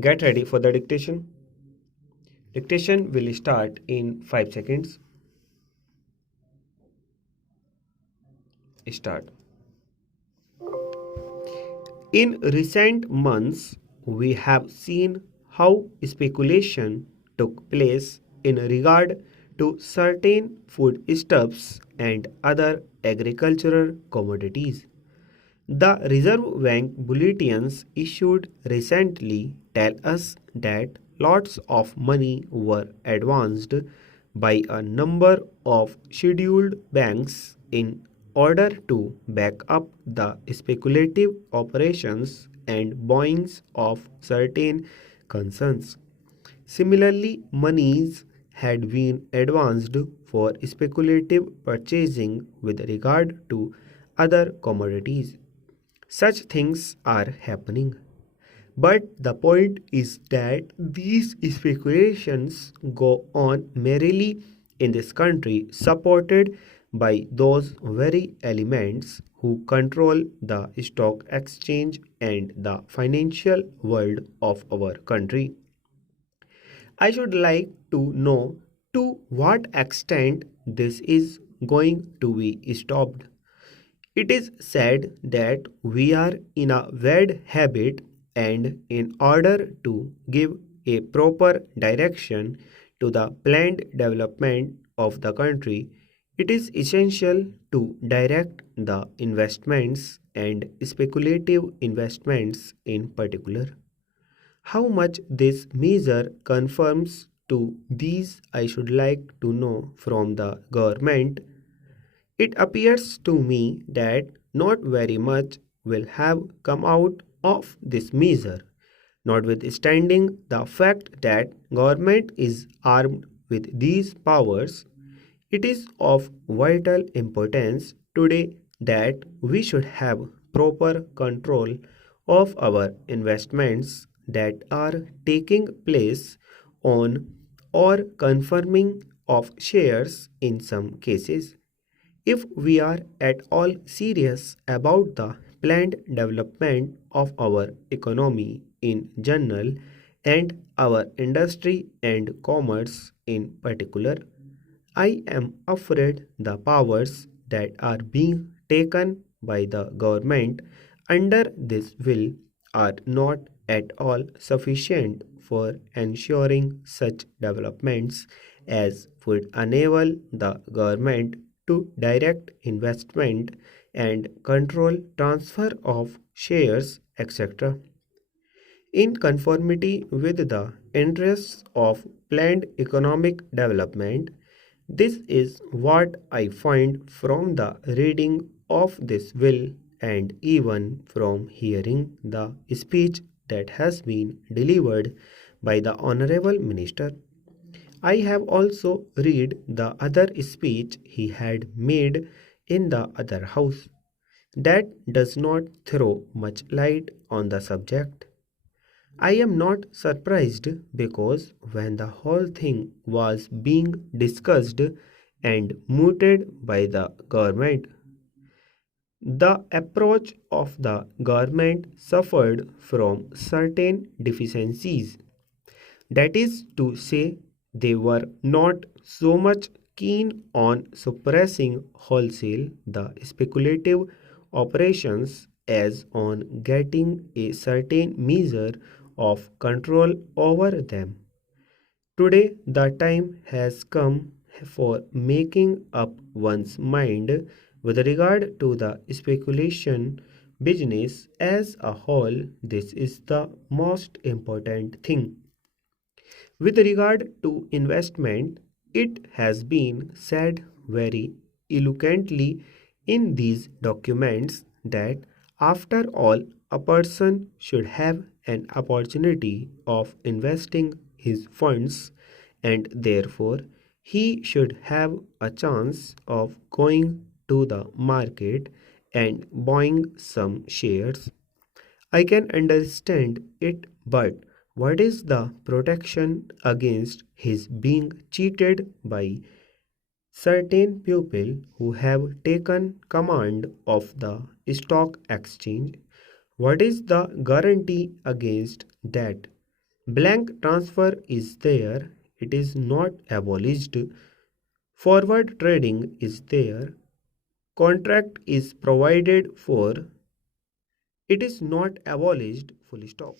Get ready for the dictation. Dictation will start in 5 seconds. Start. In recent months, we have seen how speculation took place in regard to certain foodstuffs and other agricultural commodities. The Reserve Bank bulletins issued recently tell us that lots of money were advanced by a number of scheduled banks in order to back up the speculative operations and borrowings of certain concerns. Similarly, monies had been advanced for speculative purchasing with regard to other commodities. Such things are happening. But the point is that these speculations go on merely in this country, supported by those very elements who control the stock exchange and the financial world of our country. I should like to know to what extent this is going to be stopped. It is said that we are in a bad habit, and in order to give a proper direction to the planned development of the country, it is essential to direct the investments and speculative investments in particular. How much this measure confirms to these I should like to know from the government. It appears to me that not very much will have come out of this measure, notwithstanding the fact that government is armed with these powers. It is of vital importance today that we should have proper control of our investments that are taking place on or confirming of shares in some cases. If we are at all serious about the planned development of our economy in general and our industry and commerce in particular, I am afraid the powers that are being taken by the government under this bill are not at all sufficient for ensuring such developments as would enable the government to direct investment and control transfer of shares, etc. In conformity with the interests of planned economic development, this is what I find from the reading of this bill and even from hearing the speech that has been delivered by the Honorable Minister. I have also read the other speech he had made in the other house. That does not throw much light on the subject. I am not surprised because when the whole thing was being discussed and mooted by the government, the approach of the government suffered from certain deficiencies. That is to say, they were not so much keen on suppressing wholesale the speculative operations as on getting a certain measure of control over them. Today, the time has come for making up one's mind with regard to the speculation business as a whole. This is the most important thing. With regard to investment, it has been said very eloquently in these documents that after all, a person should have an opportunity of investing his funds and therefore he should have a chance of going to the market and buying some shares. I can understand it, but what is the protection against his being cheated by certain people who have taken command of the stock exchange? What is the guarantee against that? Blank transfer is there, it is not abolished. Forward trading is there, contract is provided for, it is not abolished, full stop.